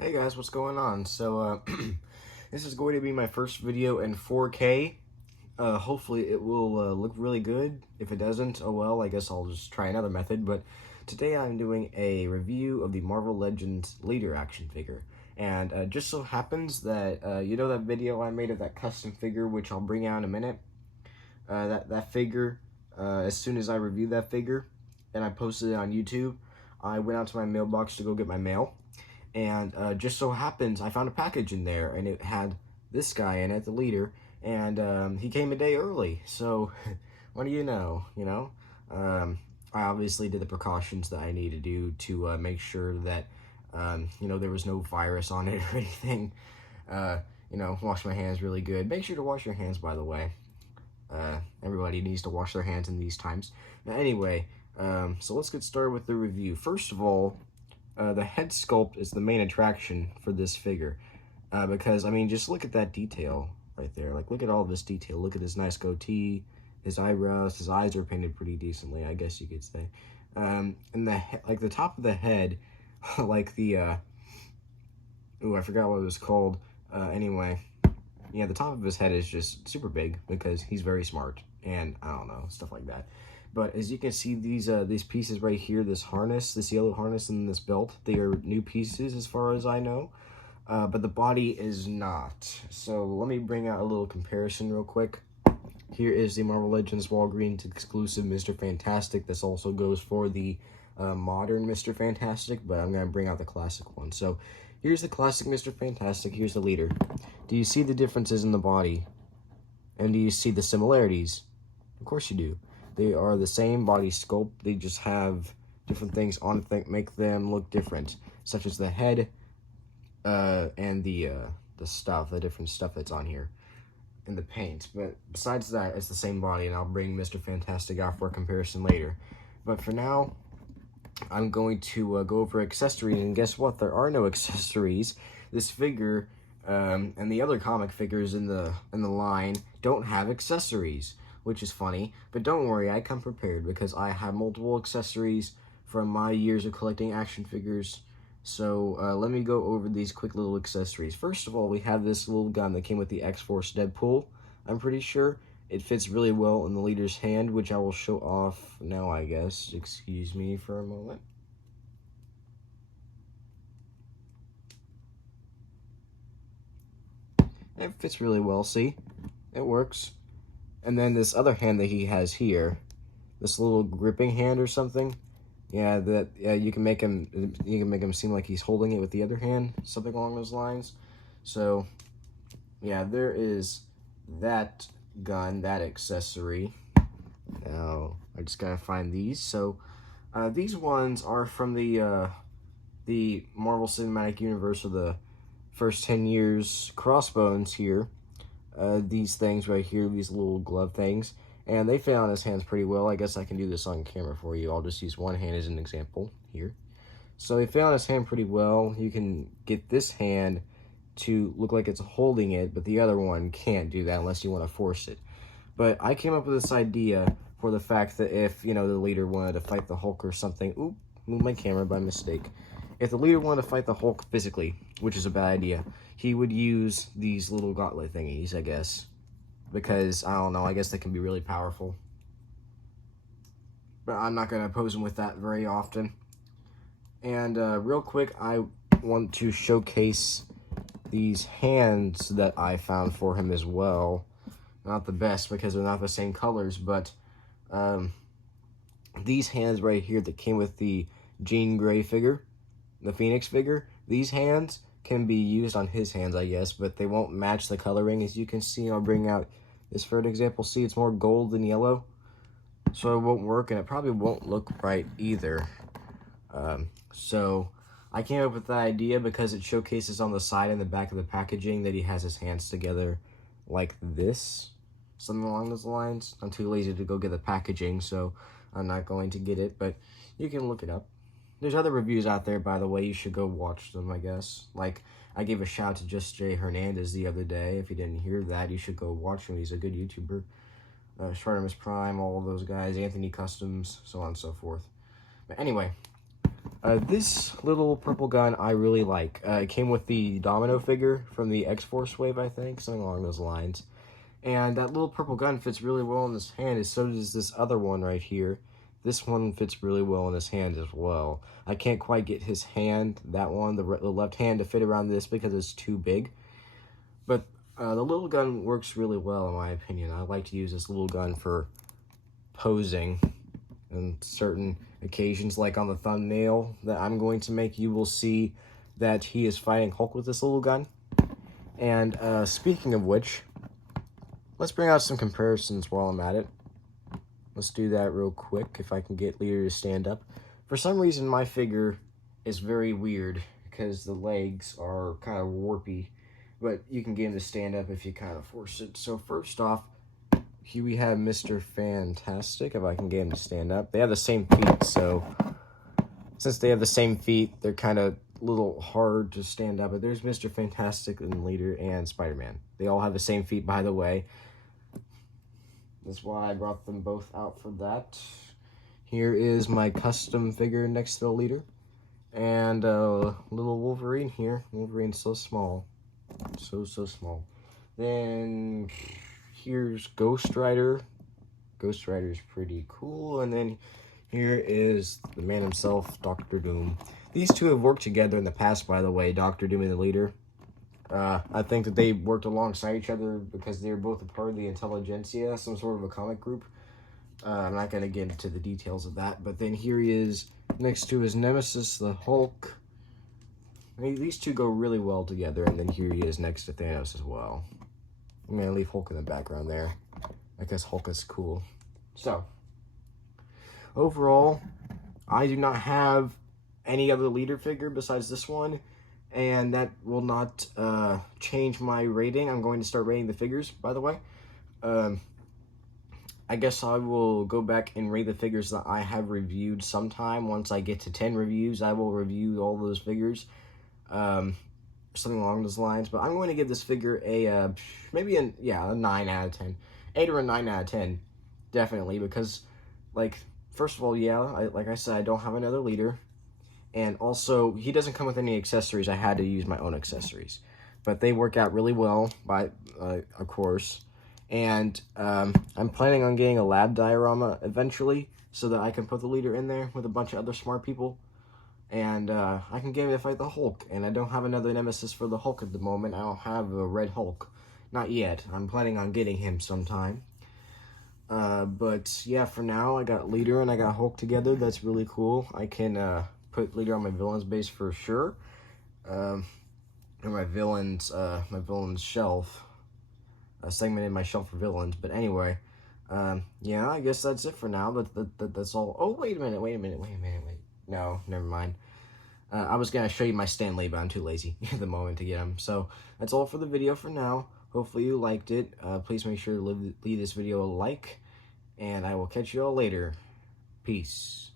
Hey guys, what's going on? This is going to be my first video in 4K. Hopefully it will look really good. If it doesn't, oh well, I guess I'll just try another method. But today I'm doing a review of the Marvel Legends Leader action figure. And just so happens that, you know that video I made of that custom figure, which I'll bring out in a minute? That figure, as soon as I reviewed that figure and I posted it on YouTube, I went out to my mailbox to go get my mail. And just so happens I found a package in there, and it had this guy in it, the leader, and he came a day early. So, what do you know? I obviously did the precautions that I need to do to make sure that there was no virus on it or anything. Wash my hands really good. Make sure to wash your hands, by the way. Everybody needs to wash their hands in these times. Now, anyway, so let's get started with the review. First of all, the head sculpt is the main attraction for this figure, because, I mean, just look at that detail right there. Like, look at all this detail. Look at his nice goatee, his eyebrows, his eyes are painted pretty decently, I guess you could say. And the top of the head, like the, ooh, I forgot what it was called. Anyway, yeah, the top of his head is just super big because he's very smart, and I don't know, stuff like that. But as you can see, these pieces right here, this harness, this yellow harness and this belt, they are new pieces as far as I know. But the body is not. So let me bring out a little comparison real quick. Here is the Marvel Legends Walgreens exclusive Mr. Fantastic. This also goes for the modern Mr. Fantastic, but I'm going to bring out the classic one. So here's the classic Mr. Fantastic. Here's the leader. Do you see the differences in the body? And do you see the similarities? Of course you do. They are the same body sculpt. They just have different things on it that make them look different, such as the head and the different stuff that's on here, and the paint. But besides that, it's the same body, and I'll bring Mr. Fantastic out for a comparison later. But for now, I'm going to go over accessories, and guess what? There are no accessories. This figure and the other comic figures in the line don't have accessories, which is funny, but don't worry, I come prepared because I have multiple accessories from my years of collecting action figures. So let me go over these quick little accessories. First of all, we have this little gun that came with the X-Force Deadpool. I'm pretty sure it fits really well in the leader's hand, which I will show off now, I guess. Excuse me for a moment. It fits really well, see? It works. And then this other hand that he has here, this little gripping hand or something, yeah, you can make him seem like he's holding it with the other hand, something along those lines. So, yeah, there is that gun, that accessory. Now, I just gotta find these. So, these ones are from the Marvel Cinematic Universe of the first 10 years Crossbones here. These things right here, these little glove things, and they fit on his hands pretty well. I guess I can do this on camera for you. I'll just use one hand as an example here. So they fit on his hand pretty well. You can get this hand to look like it's holding it, but the other one can't do that unless you want to force it. But I came up with this idea for the fact that if, the leader wanted to fight the Hulk or something, oop, moved my camera by mistake. If the leader wanted to fight the Hulk physically, which is a bad idea, he would use these little gauntlet thingies, I guess. Because, I don't know, I guess they can be really powerful. But I'm not going to oppose him with that very often. And real quick, I want to showcase these hands that I found for him as well. Not the best because they're not the same colors, but these hands right here that came with the Jean Grey figure, the Phoenix figure, these hands can be used on his hands, I guess, but they won't match the coloring. As you can see, I'll bring out this for an example. See, it's more gold than yellow, so it won't work, and it probably won't look right either. So I came up with that idea because it showcases on the side and the back of the packaging that he has his hands together like this, something along those lines. I'm too lazy to go get the packaging, so I'm not going to get it, but you can look it up. There's other reviews out there, by the way. You should go watch them, I guess. Like, I gave a shout to Just Jay Hernandez the other day. If you didn't hear that, you should go watch him. He's a good YouTuber. Shartimus Prime, all of those guys. Anthony Customs, so on and so forth. But anyway, This little purple gun I really like. It came with the Domino figure from the X-Force wave, I think, something along those lines. And that little purple gun fits really well in this hand, and so does this other one right here. This one fits really well in his hand as well. I can't quite get his hand, that one, the left hand, to fit around this because it's too big. But the little gun works really well in my opinion. I like to use this little gun for posing on certain occasions, like on the thumbnail that I'm going to make. You will see that he is fighting Hulk with this little gun. And speaking of which, let's bring out some comparisons while I'm at it. Let's do that real quick, if I can get Leader to stand up. For some reason, my figure is very weird because the legs are kind of warpy, but you can get him to stand up if you kind of force it. So first off, here we have Mr. Fantastic, if I can get him to stand up. They have the same feet, so since they have the same feet, they're kind of a little hard to stand up. But there's Mr. Fantastic and Leader and Spider-Man. They all have the same feet, by the way. That's why I brought them both out for that. Here is my custom figure next to the Leader. And little Wolverine here. Wolverine's so small. So small. Then here's Ghost Rider. Ghost Rider's pretty cool. And then here is the man himself, Doctor Doom. These two have worked together in the past, by the way, Doctor Doom and the Leader. I think that they worked alongside each other because they were both a part of the Intelligentsia, some sort of a comic group. I'm not going to get into the details of that. But then here he is next to his nemesis, the Hulk. I mean, these two go really well together. And then here he is next to Thanos as well. I'm going to leave Hulk in the background there. I guess Hulk is cool. So, overall, I do not have any other Leader figure besides this one. And that will not change my rating. I'm going to start rating the figures, by the way. I guess I will go back and rate the figures that I have reviewed sometime. Once I get to 10 reviews, I will review all those figures. Something along those lines. But I'm going to give this figure a, maybe a 9 out of 10. 8 or a 9 out of 10. Definitely, because, like, first of all, like I said, I don't have another Leader. And also, he doesn't come with any accessories. I had to use my own accessories. But they work out really well, of course. And I'm planning on getting a lab diorama eventually so that I can put the Leader in there with a bunch of other smart people. And I can get him to fight the Hulk. And I don't have another nemesis for the Hulk at the moment. I don't have a Red Hulk. Not yet. I'm planning on getting him sometime. But yeah, for now, I got Leader and I got Hulk together. That's really cool. I can put Leader on my villains base for sure. Or my villains shelf. A segment in my shelf for villains. But anyway, yeah, I guess that's it for now. That's all. Oh, wait a minute. No, never mind. I was going to show you my Stan Lee, but I'm too lazy at the moment to get him. So, that's all for the video for now. Hopefully you liked it. Please make sure to leave this video a like. And I will catch you all later. Peace.